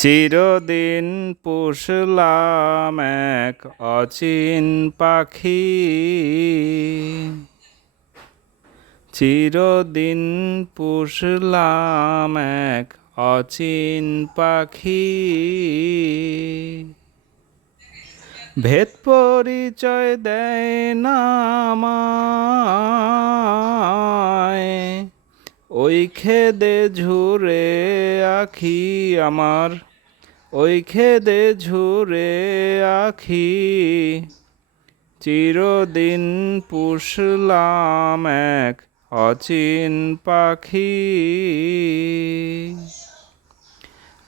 চিরদিন পুষলাম এক অচিন পাখি। চিরদিন পুষলাম এক অচিন পাখি। ভেদ পরিচয় দেয় না ওই খেদে ঝুরে আখি আমার ওই খেদে ঝুরে আখি, চিরদিন পুষলাম এক অচিন পাখি।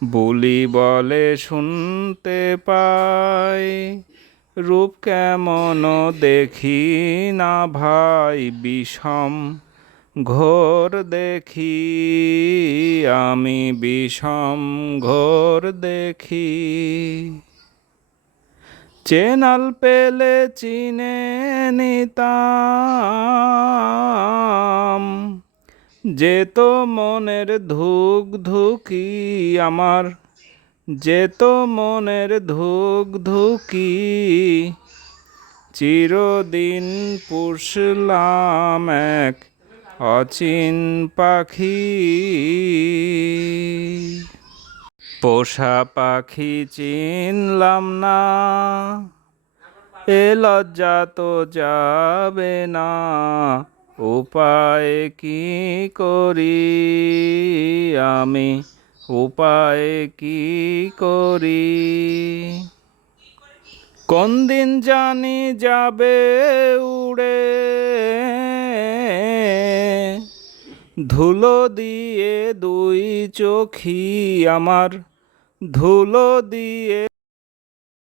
বুলি বলে শুনতে পাই, রূপ কেমন দেখি না ভাই বিষম। ঘোর দেখি, আমি বিষম ঘোর দেখি। চেনাল পেলে চিনে নিতাম, যেত মনের ধুক ধুকি আমার, যেত মনের ধুক ধুকি। চিরদিন পুষলাম এক অচিন পাখি। পোষা পাখি চিনলাম না। এ লজ্জা তো যাবে না। উপায় কি করি আমি? উপায় কি করি? কোন দিন জানি যাবে উড়ে। ধুলো দিয়ে দুই চোখি আমার ধুলো দিয়ে